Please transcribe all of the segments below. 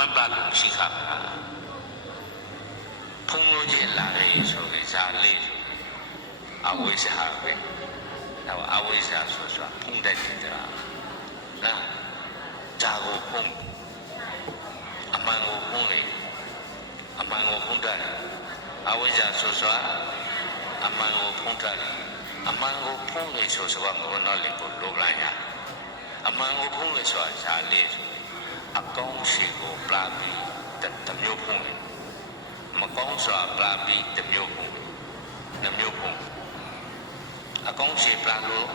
ဖွင့်ပါလို့ရှိခါမှာဖုံလို့ချင်းလာခဲ့ဆိုကြစားလေးအဝိဇ္ဇာပဲတော့အဝိဇ္ဇာဆိုဆိုတာဖုံတတ်တယ်နော်ဇာကိုဖုံအမှန်ကိုဖုံလေအမှန်ကိုဖုံတတ်အဝိဇ္ဇာဆိုဆိုတာအမှန်ကိုဖုံတတ်အမှန်ကိုဖုံလေဆိုဆိုတာဘုရားတော်လေးကိုလိုလိုက်ရအမှန်ကိုဖုံလေဆိုတာဇာလေးအကောင်းရှိကိုပလာပြီးတမျိုးဖုံလေမကောင်းစွာပလာပြီးတမျိုးဖုံနှမျိုးဖုံအကောင်းရှိပလာလို့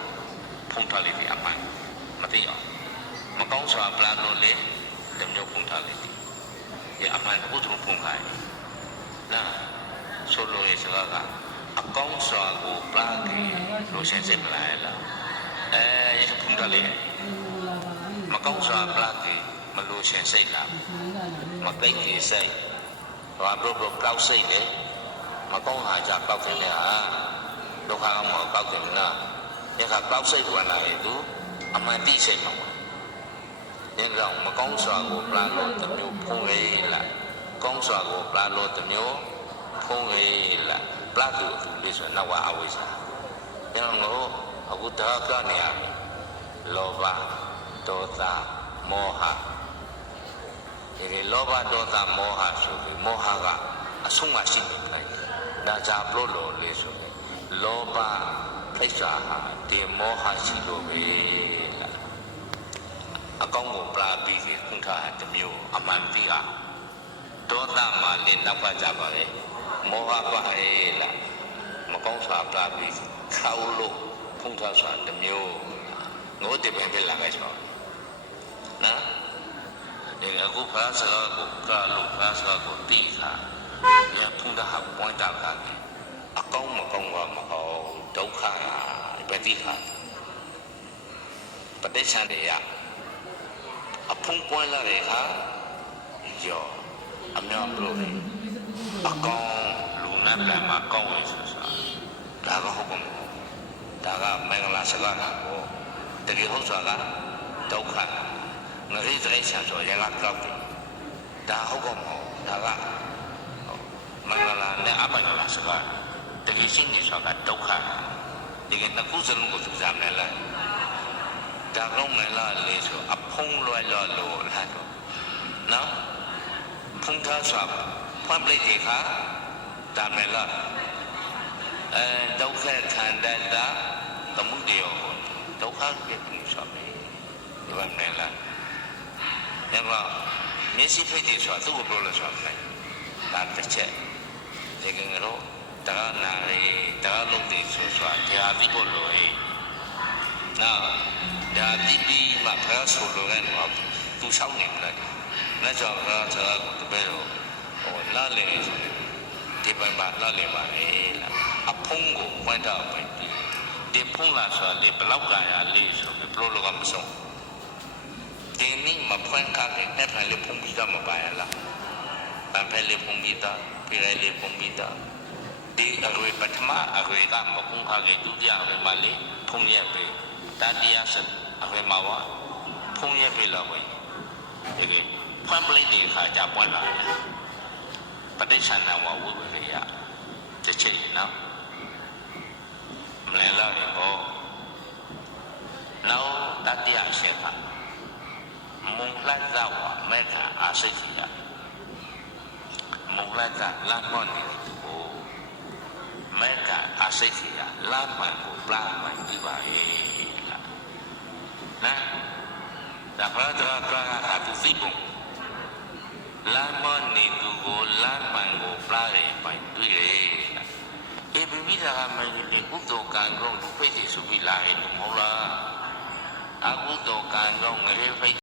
ဖုံထားလိုက်ပြီအမှန်မသိအောင်မကောင်းစွာပလာလို့လေတမျိုးဖုံထားလိုက်ပြီဒီအမှန်ကိုသူဖုံခိုင်းနာဆိုလိုရစကားကအကောင်းစွာကိုပလာပြီးလို့ရှင်းစစ်မလားလားရဖုံထားလိုက်မကောင်းစွာပလာပြီးမလို့ရှင်းစိတ်လားမသိသေးစိတ်ဘာလို့ကောက်စိတ်လဲမကောင်းဟာကြကောက်တယ်လေဟာဒုက္ခကမကောက်တယ်နော်ဒီကကောက်စိတ်ဝင်လာရင်သူအမှန်တိစိတ်မှာဒီကောင်မကောင်းစွာကိုပလာလို့တမျိုးဖုံးလေးလားကောင်းစွာကိုပလာလို့တမျိုးဖုံးလေးလားပလာတူသူလေးဆိုတော့အဝိဇ္ဇာဒီကောင်အခုတော့ကနေရလောဘဒေါသမောဟဒီလောဘဒေါသမောဟဆိုပြီးမောဟကအဆုံးမရှိနေတယ်ဒါကြောင့်လို့လေးဆိုပြီးလောဘဖိစ္ဆာဟာဒီမောဟရှိလို့ပဲလားအကောင်းကိုပလာပြီးခုထားတဲ့မျိုးအမှန်ပြီးဟာဒေါသမှလည်းနောက်ကကြပါလေမောဟပါလေလားမကောင်းစွာပလာပြီးခေါလို့ခုထားစွာတစ်မျိုးငိုတဲ့ပင်ပြလာခဲ့ဆိုနော်အခုဖားစကားကိုကလို့ဖားစကားကိုတိခါရဖုန်တာပွင့်တာကအကောင်းမကောင်းကမဟုတ်ဒုက္ခပฏิခါပဋိသန္ဓေယအဖုန်ပွင့်လာတဲ့အခါယောအမြောက်လို့အကောင်းလူနာကမှာကောင်းလို့ဆိုတာဒါကဟုတ်ကုန်ဒါကမင်္ဂလာစကားကိုတကယ်ဟုတ်ဆိုတာကဒုက္ခငရိစိတ်ဆံဆိုရင်ကကောက်တယ်ဒါဟုတ်ကောမဟုတ်ဒါကမင်္ဂလာနဲ့အမင်္ဂလာစကားတကယ်ရှိနေဆိုတာဒုက္ခဒီကနှစ်ခုစလုံးကိုသူစားမယ်လားဒါလုံးမလားလေဆိုအဖုံးလွယ်လို့လားနော်ဖုံးထားဆိုဖွင့်ပလိုက်တဲ့ခါဒါမယ်လားဒုက္ခခန္ဓာတာသမုဒယဒုက္ခကိပ္ပဆိုမယ်ဒီမှာမယ်လားဒါကမျက်စိဖိတ်တယ်ဆိုတာသူ့ကိုပြောလို့ဆိုတာမဟုတ်ဒါတစ်ချက်ဒီကငရောတရားနာရီတရားလုံးတယ်ဆိုတာတရားသိဖို့လိုရဲ့နော်ဒါတိတိမှဖျားဆိုလိုတဲ့တော့သူဆောင်နေတယ်လက်ကြောင့်ဖျားဆိုတာကိုတပည့်တော့လာလေဒီပန်ပါလာလေပါလေလားအဖုံးကိုဖွင့်တော့ပဲဒီဖုံးလာဆိုတာလေဘလောက်ကာရလေးဆိုပြီးဘလို့လောကမဆုံးဒီနေ့မဖွင့်ကားတဲ့ဖန်လေးဖုံးပြီးတော့မပါရလားပန်ဖက်လေးဖုံးပြီးတော့ပြရဲလေးဖုံးပြီးတော့ဒီအရွယ်ပထမအရွယ်ကမဖုံးကားတဲ့ဒုတိယအရွယ်မှလေးဖုံးရပဲတတိယဆက်အရွယ်မှာဖုံးရပဲလို့ပဲဒီကဖွင့်ပလိုက်တဲ့အခါကျပွင့်လာတယ်ပဋိသန္ဓဝဝိပရိယတစ်ချိန်နော်မလဲလို့ဘောနောက်တတိယဆက်ကမုံလတ်သောမေခါအာစိတ်ရမုံလတ်ကလမ်းမနေကိုမေခါအာစိတ်ရလမ်းမကိုပလာမဒီပါရဲ့နော်ဒါဖရာတရာကအတူစိပုံလမ်းမနေသူကိုလမ်းမကိုပလာရဲ့ပိုင်တွေ့တယ်ဘိဗိဒါကမင်းဒီကုသိုလ်ကံကောင်းဖိတ်စီစုပြီးလာရင်မဟုတ်လားအကုသိုလ်ကံကောင်းငရေဖိတ်